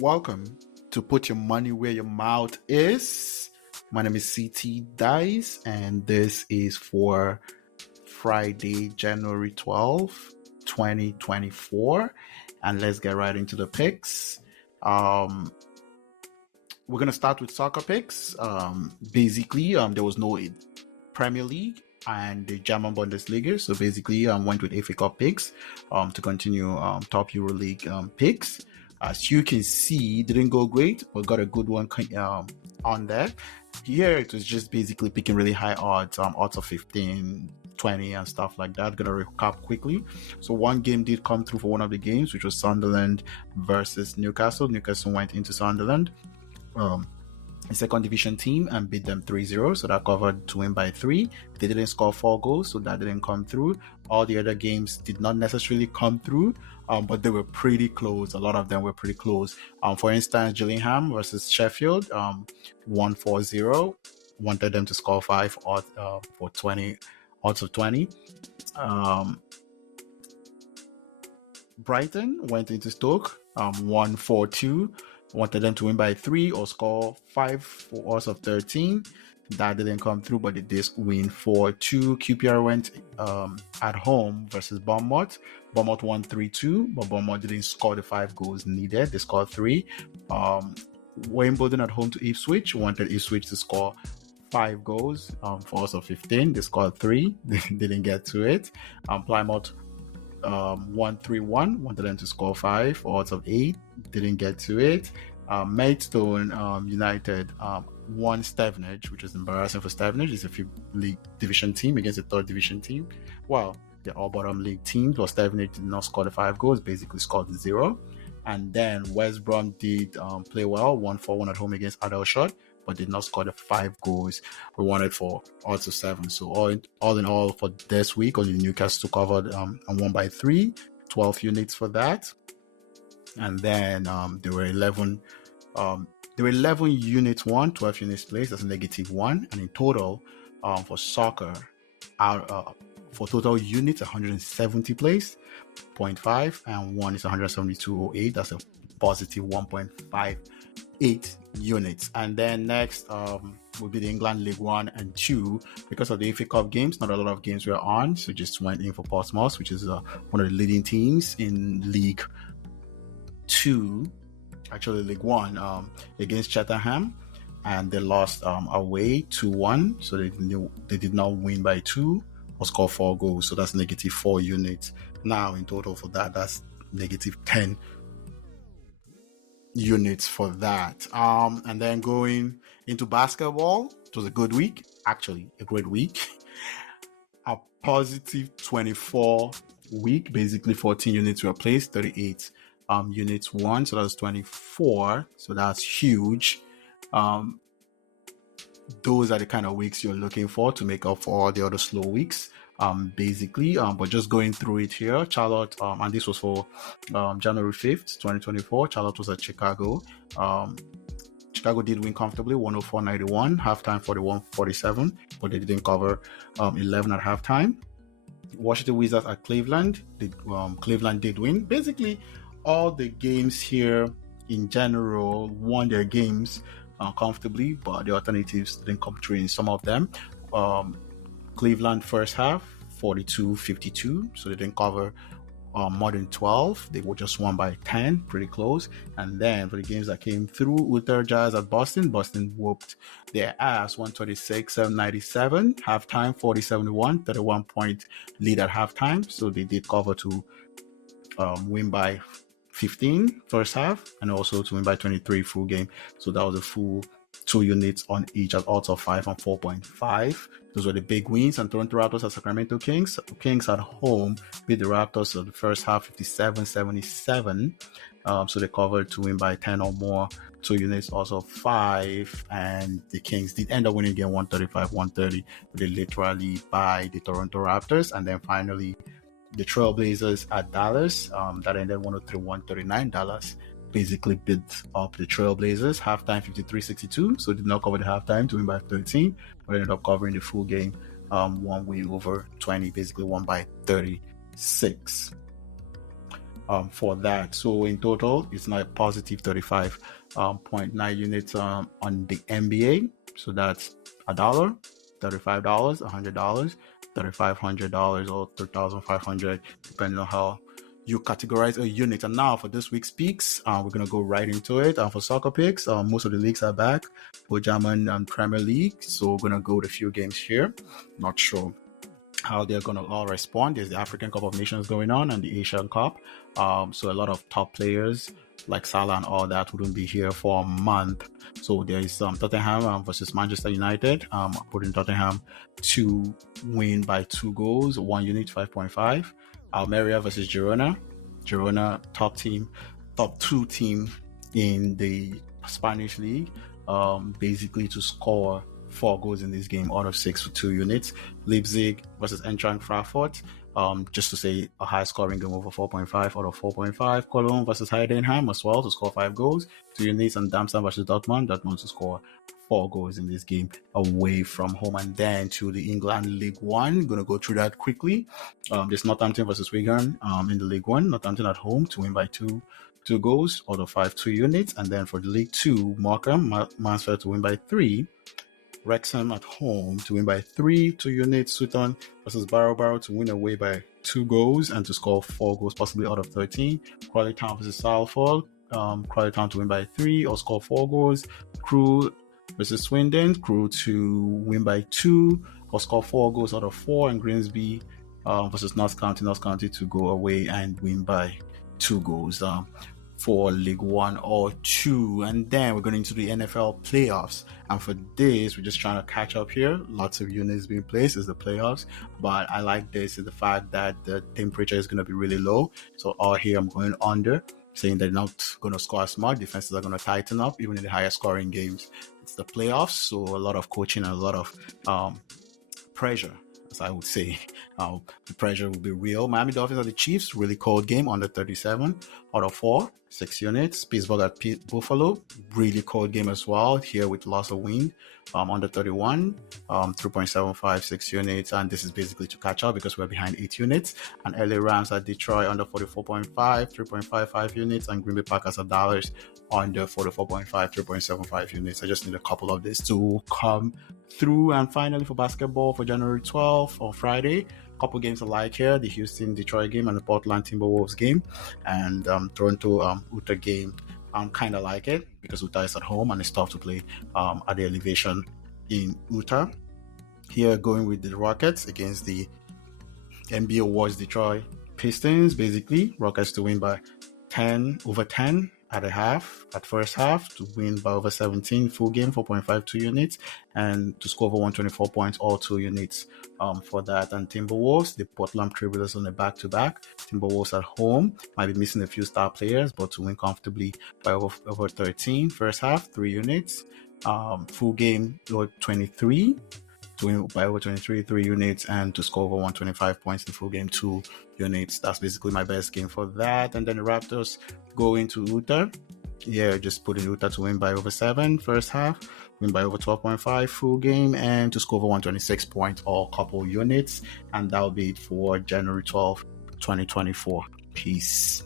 Welcome to Put Your Money Where Your Mouth Is. My name is CT Dice, and this is for Friday, January 12th, 2024. And let's get right into the picks. We're going to start with soccer picks. Basically, there was no Premier League and the German Bundesliga. So basically, went with FA Cup picks to continue top Euro League picks. As you can see, didn't go great, but got a good one on there. Here, it was just basically picking really high odds, odds of 15, 20 and stuff like that. Gonna recap quickly. So one game did come through for one of the games, which was Sunderland versus Newcastle. Newcastle went into Sunderland, a second division team, and beat them 3-0. So that covered to win by 3. They didn't score 4 goals, so that didn't come through. All the other games did not necessarily come through, but they were pretty close. A lot of them were pretty close. For instance, Gillingham versus Sheffield, won 4-0. Wanted them to score 5 for 20 odds of 20. Brighton went into Stoke, won 4-2. Wanted them to win by 3 or score 5 for odds of 13. That didn't come through, but they did win 4-2. QPR went at home versus Bournemouth. Bournemouth won 3-2, but Bournemouth didn't score the 5 goals needed. They scored 3. Wimbledon at home to Ipswich. Wanted Ipswich to score 5 goals for odds of 15. They scored 3. They didn't get to it. Plymouth won 3-1. Wanted them to score 5 for odds of 8. Didn't get to it. Maidstone United won Stevenage, which is embarrassing for Stevenage. It's a fifth league division team against a third division team. Well, they're all bottom league teams, but Stevenage did not score the 5 goals, basically scored 0. And then West Brom did play well, 1-4-1 at home against Aldershot, but did not score the 5 goals we wanted for odds of 7. So all in all for this week, only Newcastle covered and won by 3, 12 units for that. And then there were 11 units won, 12 units placed. That's a -1. And in total, for soccer, for total units, 170 placed, 0.5, and 1 is 172.08. That's a positive 1.58 units. And then next will be the England League 1 and 2. Because of the FA Cup games, not a lot of games were on, so just went in for Portsmouth, which is one of the leading teams in League 2, actually League 1, against Cheltenham, and they lost away 2-1. So they did not win by 2 or score 4 goals. So that's -4 units. Now in total for that, that's -10 units for that. And then going into basketball, it was a good week, actually a great week. A positive 24 week, basically 14 units were placed, 38 units won, so that's 24. So that's huge. Those are the kind of weeks you're looking for to make up for all the other slow weeks. Basically, but just going through it here, Charlotte, and this was for January 5th, 2024. Charlotte was at Chicago. Chicago did win comfortably, 104-91, halftime 41-47, but they didn't cover 11 at halftime. Washington Wizards at Cleveland. Cleveland did win. Basically, all the games here in general won their games comfortably, but the alternatives didn't come through in some of them. Cleveland first half 42-52, so they didn't cover more than 12. They were just won by 10, pretty close. And then for the games that came through, Utah Jazz at Boston whooped their ass, 126-97, halftime 40-71, 31-point lead at halftime. So they did cover to win by 15 first half, and also to win by 23 full game. So that was a full 2 units on each at odds of 5 and 4.5. Those were the big wins. And Toronto Raptors at Sacramento Kings. Kings at home beat the Raptors in the first half 57-77. So they covered to win by 10 or more, 2 units, also 5. And the Kings did end up winning again 135-130. They literally by the Toronto Raptors. And then finally, the Trailblazers at Dallas, that ended 103-139. Dallas basically beat up the Trailblazers, halftime 53-62, so did not cover the halftime to win by 13, but ended up covering the full game, one win over 20, basically won by 36. for that. So in total, it's now a positive 35.9 units on the NBA. So that's $1, $35, $100, $3,500, or $3,500, depending on how you categorize a unit. And now for this week's picks, we're gonna go right into it. For soccer picks, most of the leagues are back, both German and Premier League. So we're gonna go with a few games here. Not sure how they're going to all respond. There's the African Cup of Nations going on and the Asian Cup. So a lot of top players like Salah and all that wouldn't be here for a month. So there is Tottenham versus Manchester United. Putting Tottenham to win by 2 goals, 1 unit, 5.5. Almeria versus Girona. Girona, top 2 team in the Spanish league. Basically to score 4 goals in this game out of 6 for 2 units. Leipzig versus Eintracht Frankfurt. Just to say a high scoring game over 4.5 out of 4.5. Cologne versus Heidenheim as well to score 5 goals. 2 units. And Darmstadt versus Dortmund. Dortmund to score 4 goals in this game away from home. And then to the England League One. Going to go through that quickly. There's Northampton versus Wigan in the League One. Northampton at home to win by 2 goals out of 5, 2 units. And then for the League Two, Morecambe, Mansfield to win by 3. Wrexham at home to win by 3, 2 units. Sutton versus Barrow to win away by 2 goals and to score 4 goals, possibly out of 13. Crawley Town versus Salford. Crawley Town to win by 3 or score 4 goals. Crewe versus Swindon. Crewe to win by 2 or score 4 goals out of 4. And Grimsby versus Notts County. Notts County to go away and win by 2 goals. For League 1 or 2. And then we're going into the NFL playoffs. And for this, we're just trying to catch up here. Lots of units being placed as the playoffs. But I like this is the fact that the temperature is going to be really low. So all here I'm going under, saying they're not going to score as much. Defenses are going to tighten up, even in the higher scoring games. It's the playoffs, so a lot of coaching and a lot of pressure, as I would say. The pressure will be real. Miami Dolphins at the Chiefs, really cold game, under 37 out of 4, 6 units. Pittsburgh at Buffalo, really cold game as well, here with loss of wind, under 31, 3.75, 6 units. And this is basically to catch up because we're behind 8 units. And LA Rams at Detroit, under 44.5, 3.55 units. And Green Bay Packers at Dallas, under 44.5, 3.75 units. I just need a couple of this to come through. And finally for basketball, for January 12th on Friday, couple games alike here: the Houston Detroit game and the Portland Timberwolves game, and Toronto Utah game. Kind of like it because Utah is at home and it's tough to play at the elevation in Utah. Here going with the Rockets against the NBA awards Detroit Pistons. Basically Rockets to win by 10 over 10 at a half, at first half, to win by over 17 full game, 4.52 units, and to score over 124 points, all 2 units for that. And Timberwolves, the Portland Trailblazers on the back-to-back. Timberwolves at home, might be missing a few star players, but to win comfortably by over 13 first half, 3 units. Full game, 23, to win by over 23, 3 units, and to score over 125 points in the full game, 2 units. That's basically my best game for that. And then the Raptors go into Utah. Yeah, just putting Utah to win by over 7 first half, win by over 12.5 full game, and to score over 126 points, all couple units. And that'll be it for January 12th, 2024. Peace.